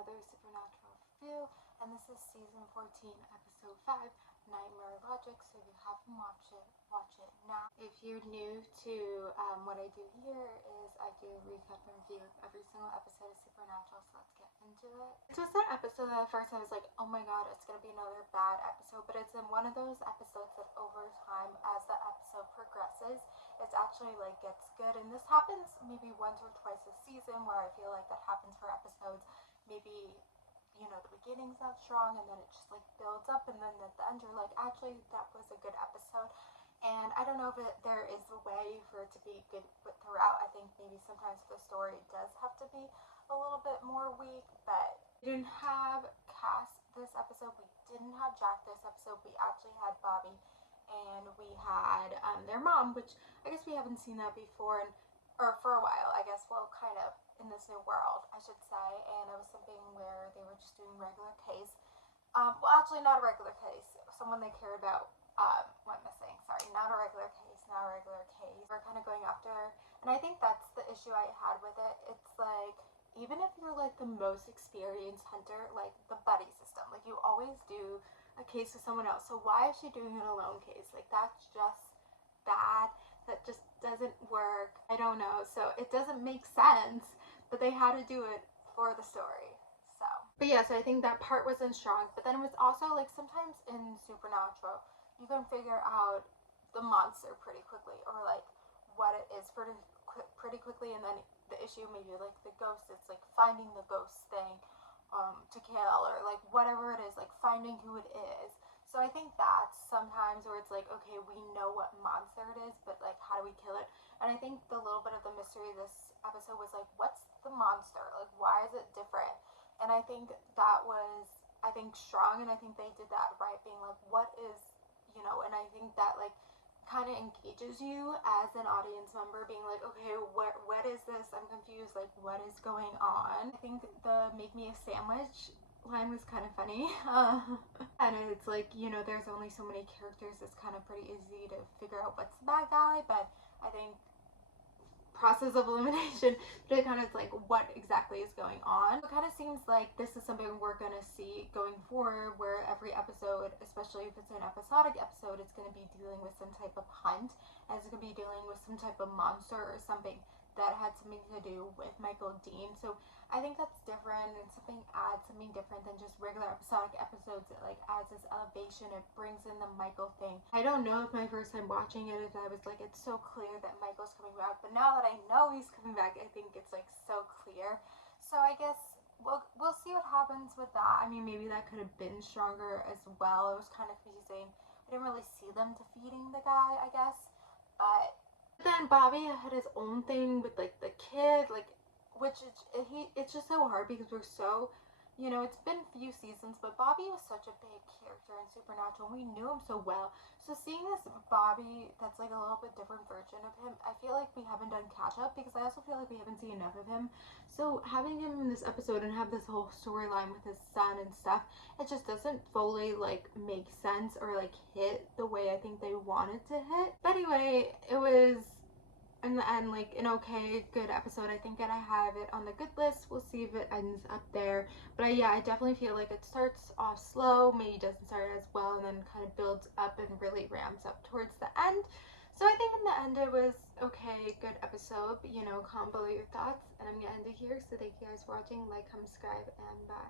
another Supernatural review, and this is season 14, episode 5, Nightmare Logic. So if you haven't watched it, watch it now. If you're new to what I do here is I do a recap and review of every single episode of Supernatural, so let's get into it. This was an episode that at first I was like, oh my god, it's gonna be another bad episode, but it's in one of those episodes that over time, as the episode progresses, it's actually like gets good. And this happens maybe once or twice a season, where I feel like that happens for episodes. Maybe, you know, the beginning's not strong and then it just like builds up, and then at the end you're like, actually that was a good episode. And I don't know if there is a way for it to be good but throughout. I think maybe sometimes the story does have to be a little bit more weak, but we didn't have Cass this episode, we didn't have Jack this episode, we actually had Bobby, and we had their mom, which I guess we haven't seen that before, or for a while, I guess. Well, kind of in this new world, I should say. And it was something where they were just doing regular case. Well, actually, not a regular case. Someone they cared about went missing. Sorry, not a regular case. Not a regular case. We're kind of going after, and I think that's the issue I had with it. It's like, even if you're like the most experienced hunter, like the buddy system, like you always do a case with someone else. So why is she doing an alone case? Like, that's just bad. That just doesn't work. I don't know. So it doesn't make sense, but they had to do it for the story. So, but yeah, so I think that part wasn't strong. But then it was also like, sometimes in Supernatural, you can figure out the monster pretty quickly, or like what it is pretty quickly, and then the issue maybe like the ghost, it's like finding the ghost thing to kill, or like whatever it is, like finding who it is. So I think that's sometimes where it's like, okay, we know what monster it is, but like, how do we kill it? And I think the little bit of the mystery of this episode was like, what's the monster? Like, why is it different? And I think that was, I think, strong, and I think they did that right, being like, what is, you know, and I think that like kind of engages you as an audience member, being like, okay, what is this? I'm confused, like what is going on? I think the make me a sandwich line was kind of funny. And it's like, you know, there's only so many characters, it's kind of pretty easy to figure out what's the bad guy, but I think process of elimination, but it kind of is like, what exactly is going on? It kind of seems like this is something we're going to see going forward, where every episode, especially if it's an episodic episode, it's going to be dealing with some type of hunt, and it's going to be dealing with some type of monster or something that had something to do with Michael Dean. So I think that's different, and something adds something different than just regular episodic episodes. It like adds this elevation, it brings in the Michael thing. I don't know if my first time watching it, if I was like, it's so clear that Michael's coming back, but now that I know he's coming back, I think it's like so clear. So I guess we'll see what happens with that. I mean, maybe that could have been stronger as well. It was kind of confusing. I didn't really see them defeating the guy, I guess, but then Bobby had his own thing with like the kid, like, which it's just so hard because we're so, you know, it's been a few seasons, but Bobby was such a big character in Supernatural, and we knew him so well. So seeing this Bobby that's like a little bit different version of him, I feel like we haven't done catch up, because I also feel like we haven't seen enough of him. So having him in this episode and have this whole storyline with his son and stuff, it just doesn't fully like make sense or like hit the way I think they wanted to hit. But anyway, it was in the end like an okay, good episode. I think that I have it on the good list. We'll see if it ends up there. But yeah, I definitely feel like it starts off slow, maybe doesn't start as well, and then kind of builds up and really ramps up towards the end. So I think in the end it was okay, good episode. But, you know, comment below your thoughts, and I'm gonna end it here. So thank you guys for watching. Like, comment, subscribe, and bye.